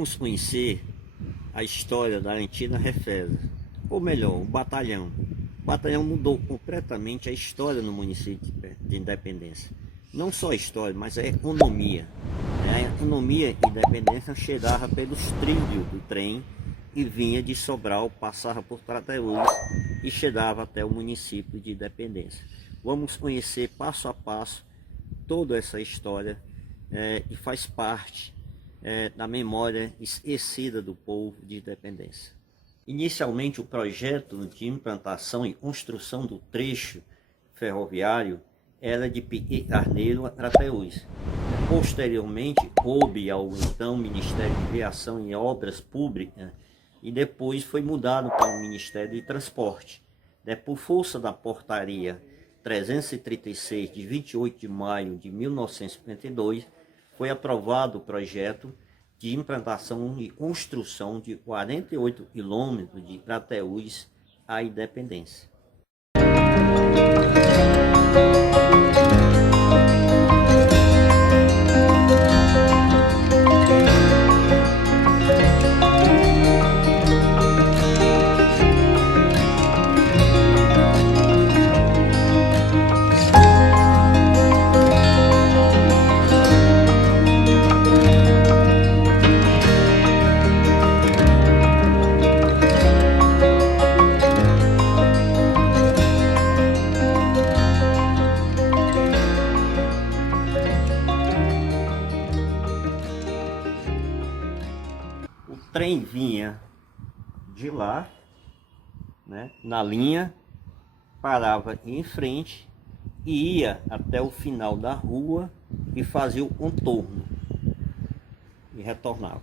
Vamos conhecer a história da antiga Refesa, ou melhor, o batalhão. O batalhão mudou completamente a história no município de Independência. Não só a história, mas a economia. A economia de Independência chegava pelos trilhos do trem e vinha de Sobral, passava por Crateús e chegava até o município de Independência. Vamos conhecer passo a passo toda essa história que faz parte da memória esquecida do povo de Independência. Inicialmente, o projeto de implantação e construção do trecho ferroviário era de Piquet Carneiro a Crateús. Posteriormente, coube ao então Ministério de Viação e Obras Públicas e depois foi mudado para o Ministério de Transporte. Por força da portaria 336 de 28 de maio de 1952, foi aprovado o projeto de implantação e construção de 48 quilômetros de Crateús à Independência. O trem vinha de lá, na linha, parava em frente e ia até o final da rua e fazia o contorno e retornava.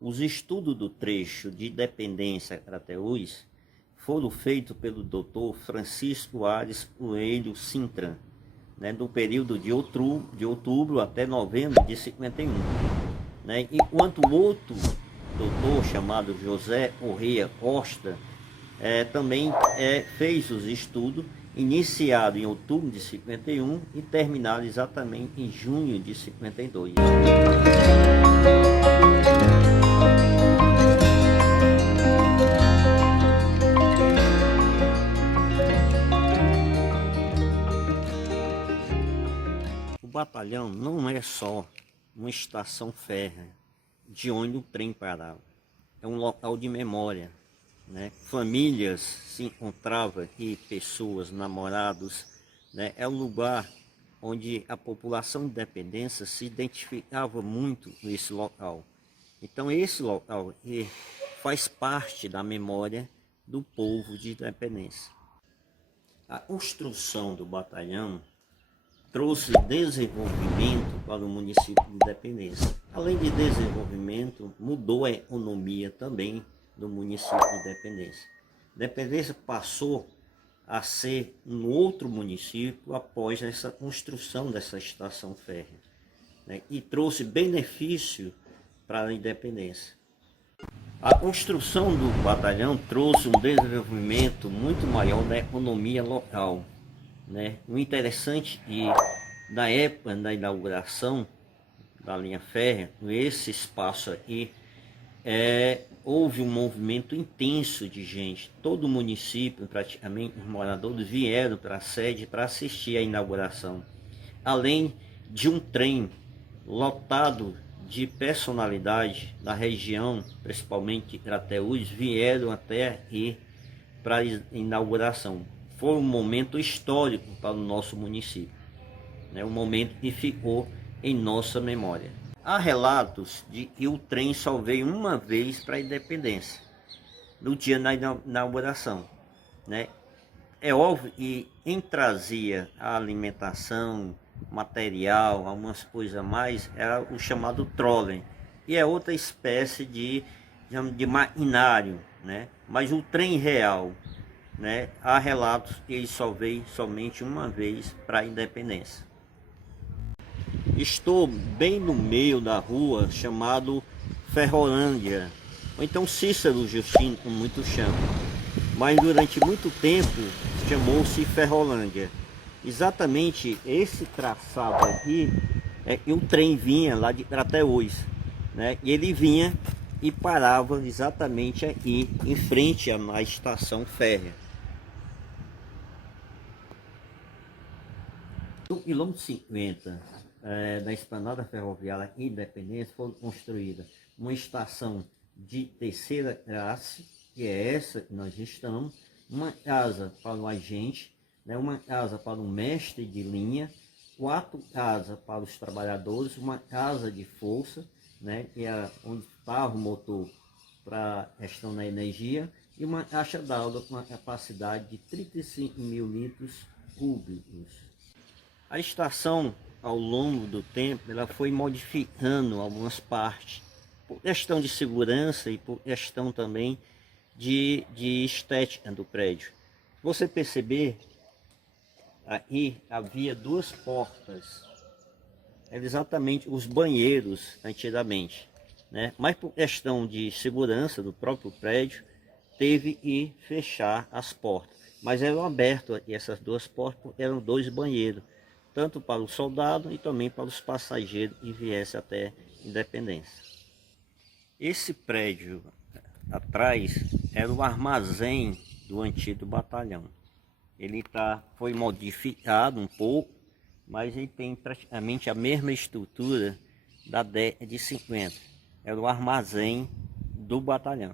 Os estudos do trecho de Independência a Crateús foram feitos pelo Dr. Francisco Aires Coelho Sintran, do período de outubro até novembro de 51. Enquanto o outro doutor, chamado José Correia Costa, também fez os estudos, iniciado em outubro de 51 e terminado exatamente em junho de 52. O batalhão não é só uma estação férrea de onde o trem parava, é um local de memória, Famílias se encontravam aqui, pessoas, namorados, É um lugar onde a população de Independência se identificava muito nesse local. Então esse local aqui faz parte da memória do povo de Independência. A construção do batalhão trouxe desenvolvimento para o município de Independência. Além de desenvolvimento, mudou a economia também do município de Independência. Independência passou a ser um outro município após essa construção dessa estação férrea, e trouxe benefício para a Independência. A construção do batalhão trouxe um desenvolvimento muito maior da economia local. O interessante na época da inauguração da linha férrea, nesse espaço aqui, houve um movimento intenso de gente. Todo o município, praticamente, os moradores vieram para a sede para assistir à inauguração. Além de um trem lotado de personalidade da região, principalmente Crateús, vieram até aqui para a inauguração. Foi um momento histórico para o nosso município, um momento que ficou em nossa memória. Há relatos de que o trem só veio uma vez para a Independência, no dia da inauguração. É óbvio que quem trazia a alimentação, material, algumas coisas a mais, era o chamado trollen, e é outra espécie de maquinário, Mas o trem real, há relatos que ele só veio somente uma vez para a Independência. Estou bem no meio da rua chamado Ferrolândia, ou então Cícero Justino, como muitos chamam. mas durante muito tempo chamou-se Ferrolândia. Exatamente esse traçado aqui, e o trem vinha lá de Crateús, né? E ele vinha e parava exatamente aqui em frente à estação férrea. No quilômetro 50 da esplanada ferroviária Independência foi construída uma estação de terceira classe, que é essa que nós estamos, uma casa para o agente, né, uma casa para o mestre de linha, 4 casas para os trabalhadores, uma casa de força, né, que é onde estava o motor para questão da energia, e uma caixa d'água com uma capacidade de 35 mil litros cúbicos. A estação, ao longo do tempo, ela foi modificando algumas partes, por questão de segurança e por questão também de estética do prédio. Você perceber, aí havia 2 portas, era exatamente os banheiros antigamente, né? Mas por questão de segurança do próprio prédio, teve que fechar as portas. Mas eram abertas, e essas 2 portas eram 2 banheiros, tanto para o soldado e também para os passageiros que viessem até Independência. Esse prédio atrás era o armazém do antigo batalhão. Ele foi modificado um pouco, mas ele tem praticamente a mesma estrutura da década de 50. Era o armazém do batalhão.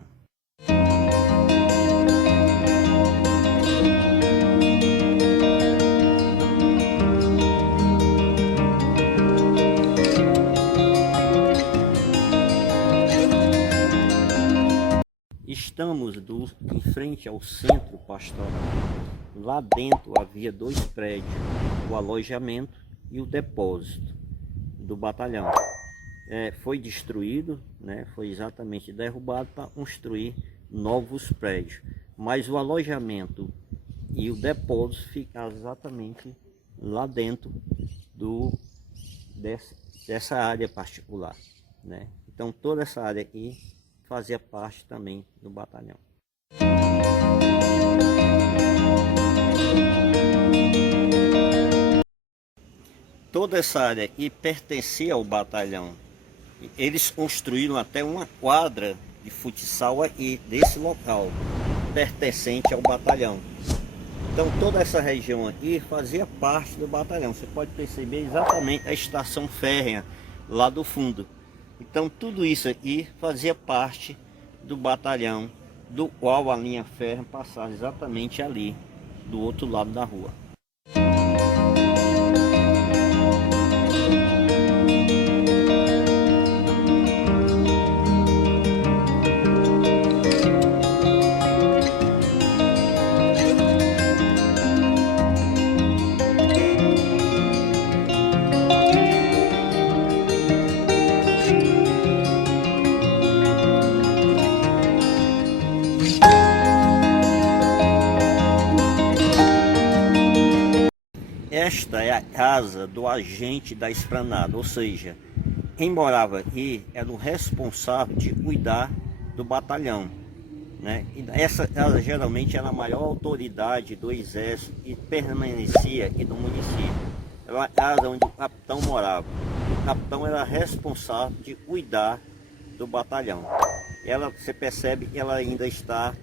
Estamos em frente ao centro pastoral. Lá dentro havia 2 prédios, o alojamento e o depósito do batalhão. Foi destruído, né? Foi exatamente derrubado para construir novos prédios. Mas o alojamento e o depósito ficaram exatamente lá dentro dessa área particular, né? Então toda essa área aqui fazia parte também do batalhão. Toda essa área aqui pertencia ao batalhão. Eles construíram até uma quadra de futsal aqui, desse local, pertencente ao batalhão. Então toda essa região aqui fazia parte do batalhão. Você pode perceber exatamente a estação férrea lá do fundo. Então tudo isso aqui fazia parte do batalhão, do qual a linha férrea passava exatamente ali, do outro lado da rua. Esta é a casa do agente da esplanada, ou seja, quem morava aqui era o responsável de cuidar do batalhão, né? E essa casa geralmente era a maior autoridade do exército e permanecia aqui no município. Era uma casa onde o capitão morava. O capitão era responsável de cuidar do batalhão. Você percebe que ela ainda está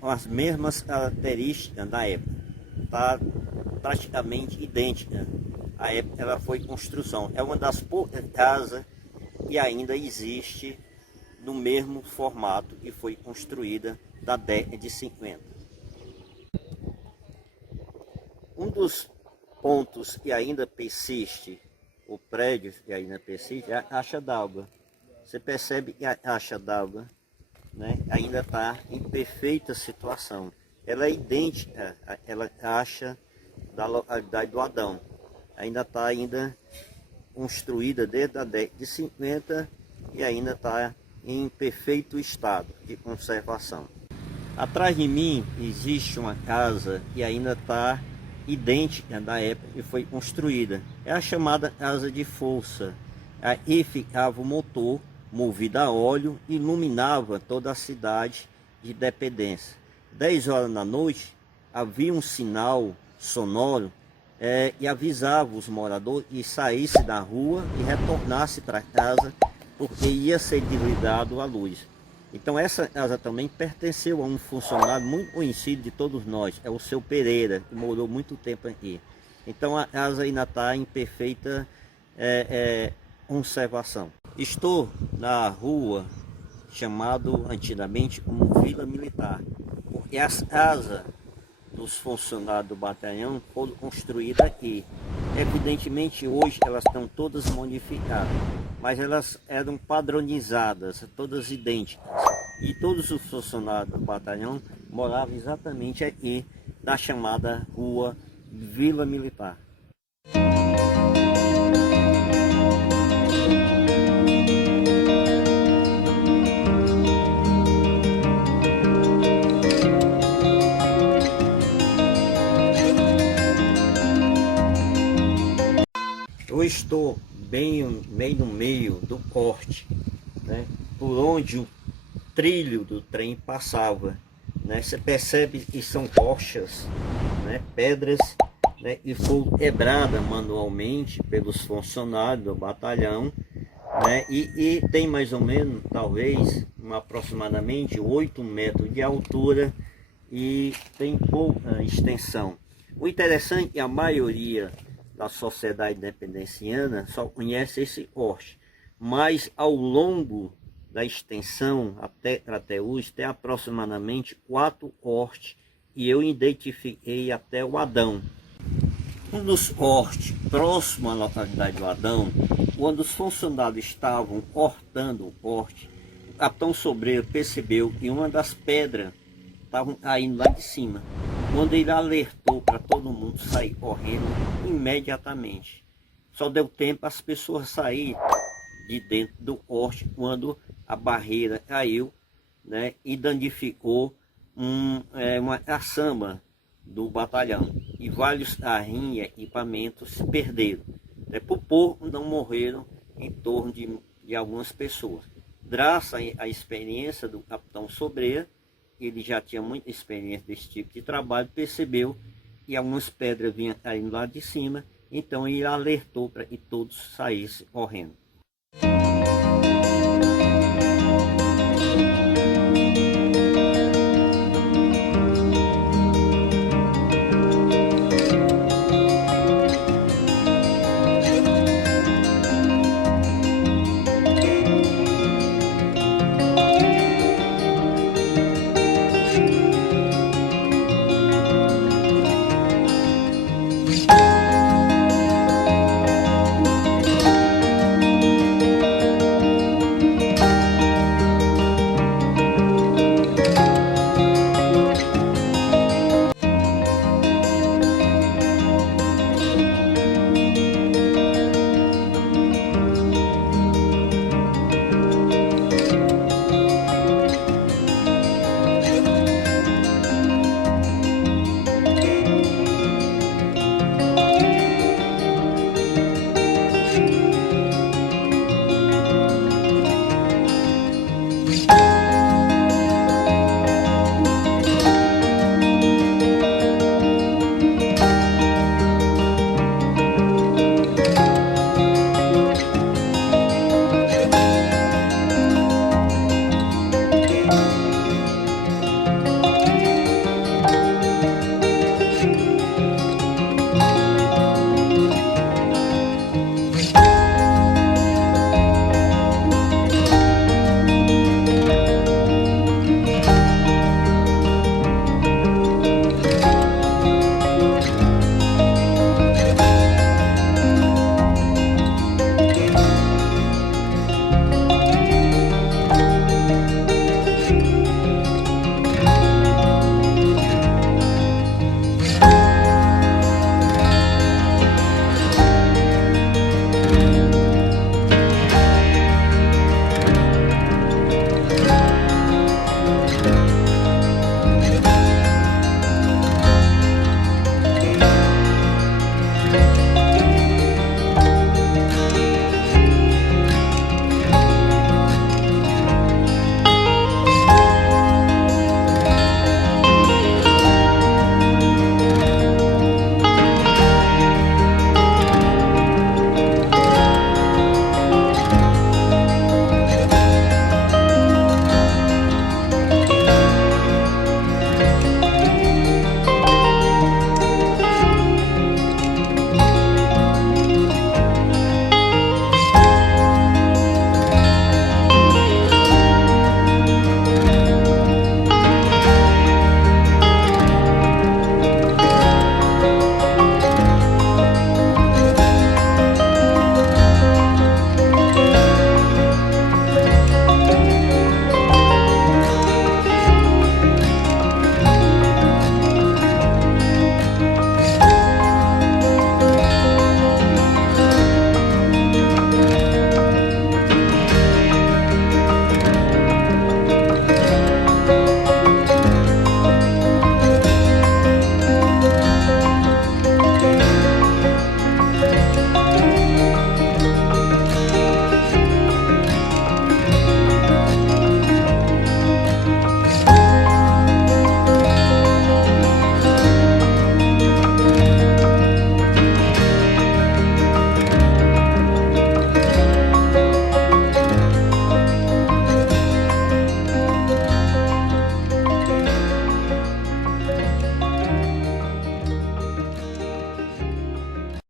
com as mesmas características da época. Está praticamente idêntica à época que ela foi construção. É uma das poucas casas que ainda existe no mesmo formato que foi construída da década de 50. Um dos pontos que ainda persiste, o prédio que ainda persiste, é a caixa d'água. Você percebe que a caixa d'água, né, ainda está em perfeita situação. Ela é idêntica àquela caixa da localidade do Adão. Ainda está construída desde a década de 50 e ainda está em perfeito estado de conservação. Atrás de mim existe uma casa que ainda está idêntica da época que foi construída. É a chamada casa de força. Aí ficava o motor movido a óleo e iluminava toda a cidade de Independência. 10 horas da noite, havia um sinal sonoro e avisava os moradores que saísse da rua e retornasse para casa, porque ia ser desligado a luz. Então essa casa também pertenceu a um funcionário muito conhecido de todos nós, é o seu Pereira, que morou muito tempo aqui. Então a casa ainda está em perfeita conservação. Estou na rua chamado antigamente como Vila Militar, porque as casas dos funcionários do batalhão foram construídas aqui. Evidentemente hoje elas estão todas modificadas, mas elas eram padronizadas, todas idênticas. E todos os funcionários do batalhão moravam exatamente aqui, na chamada rua Vila Militar. Eu estou bem no meio do corte, né, por onde o trilho do trem passava, né? Você percebe que são rochas, né, pedras, né, e foram quebradas manualmente pelos funcionários do batalhão, né, e tem mais ou menos, talvez, aproximadamente 8 metros de altura e tem pouca extensão. O interessante é que a maioria da sociedade independenciana só conhece esse corte, mas ao longo da extensão até hoje tem aproximadamente 4 cortes e eu identifiquei até o Adão. Um dos cortes próximo à localidade do Adão, quando os funcionários estavam cortando o corte, o capitão Sobreiro percebeu que uma das pedras estavam caindo lá de cima. Quando ele alertou para todo mundo sair correndo imediatamente. Só deu tempo as pessoas saírem de dentro do corte quando a barreira caiu, né, e danificou uma caçamba do batalhão. E vários carrinhos e equipamentos se perderam. Por pouco não morreram em torno de algumas pessoas. Graças à experiência do capitão Sobreira, ele já tinha muita experiência desse tipo de trabalho, percebeu que algumas pedras vinham caindo lá de cima, então ele alertou para que todos saíssem correndo.